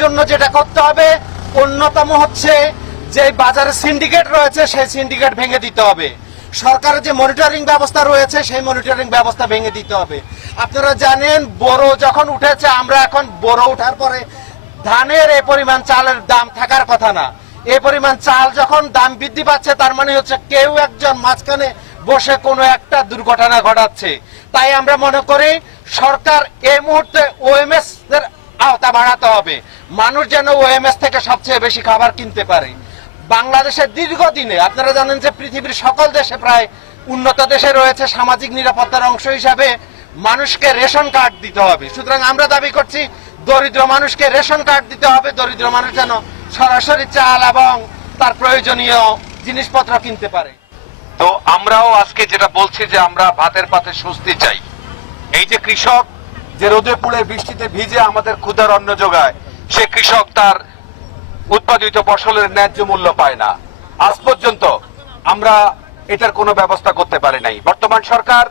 জন্য যেটা করতে হবে, অন্যতম হচ্ছে যে বাজারে সিন্ডিকেট রয়েছে, সেই সিন্ডিকেট ভেঙে দিতে হবে। সরকারের যে মনিটরিং ব্যবস্থা রয়েছে, সেই মনিটরিং ব্যবস্থা ভেঙে দিতে হবে। আপনারা জানেন, বড় যখন উঠেছে, আমরা এখন বড় ওঠার পরে ধানের এ পরিমাণ চালের দাম থাকার কথা না। এ পরিমাণ চাল যখন দাম বৃদ্ধি পাচ্ছে, তার মানে হচ্ছে কেউ একজন মাঝখানে বসে কোনো একটা দুর্ঘটনা ঘটাচ্ছে। তাই আমরা মনে করি, সরকার এই মুহূর্তে ওএমএস এর আওতা বাড়াতে হবে। মানুষ যেন ওএমএস থেকে সবচেয়ে বেশি খাবার কিনতে পারে। বাংলাদেশের দীর্ঘদিনে, আপনারা জানেন যে পৃথিবীর সকল দেশে প্রায় উন্নত দেশে রয়েছে সামাজিক নিরাপত্তার অংশ হিসাবে মানুষকে রেশন কার্ড দিতে হবে। সুতরাং আমরা দাবি করছি, দরিদ্র মানুষকে রেশন কার্ড দিতে হবে। দরিদ্র মানুষ যেন সরাসরি চাল এবং তার প্রয়োজনীয় জিনিসপত্র কিনতে পারে। তো আমরাও আজকে যেটা বলছি যে আমরা ভাতের পাতে স্বস্তি চাই। এই যে কৃষক যে রোদে পুড়ে বৃষ্টিতে ভিজে আমাদের ক্ষুধার অন্ন যোগায়, সে কৃষক তার উৎপাদিত ফসলের ন্যায্য মূল্য পায় না। আজ পর্যন্ত আমরা এটার কোনো ব্যবস্থা করতে পারি নাই। বর্তমান সরকার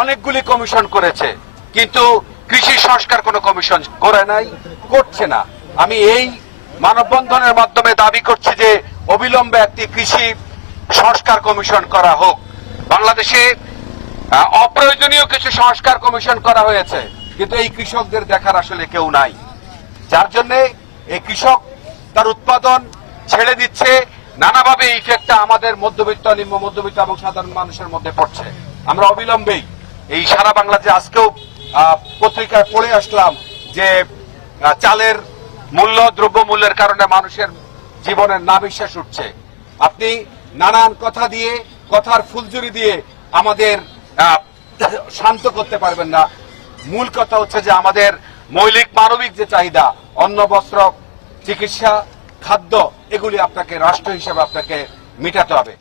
অনেকগুলি কমিশন করেছে, কিন্তু কৃষি সংস্কার কোনো কমিশন করে নাই, করছে না। আমি এই মানববন্ধনের মাধ্যমে দাবি করছি যে অবিলম্বে একটি কৃষি সংস্কার কমিশন করা হোক। বাংলাদেশে অপ্রয়োজনীয় কিছু সংস্কার কমিশন করা হয়েছে। কিন্তু এই কৃষকদের দেখার আসলে কেউ নাই। যার জন্য এই কৃষক তার উৎপাদন ছেড়ে দিচ্ছে, নানাভাবে ইফেক্টটা আমাদের মধ্যবিত্ত, নিম্ন মধ্যবিত্ত এবং সাধারণ মানুষের মধ্যে পড়ছে। আমরা অবিলম্বেই এই সারা বাংলাদেশে আজকেও পত্রিকায় পড়ে আসলাম যে চালের মূল্য দ্রব্য মূল্যের কারণে মানুষের জীবনের নাবিশ্বাস উঠছে। আপনি নানান কথা দিয়ে, কথার ফুলজুরি দিয়ে আমাদের শান্ত করতে পারবেন না। মূল কথা হচ্ছে যে আমাদের মৌলিক মানবিক যে চাহিদা, অন্ন, বস্ত্র, চিকিৎসা, খাদ্য, এগুলি আপনাকে, রাষ্ট্র হিসেবে আপনাকে মেটাতে হবে।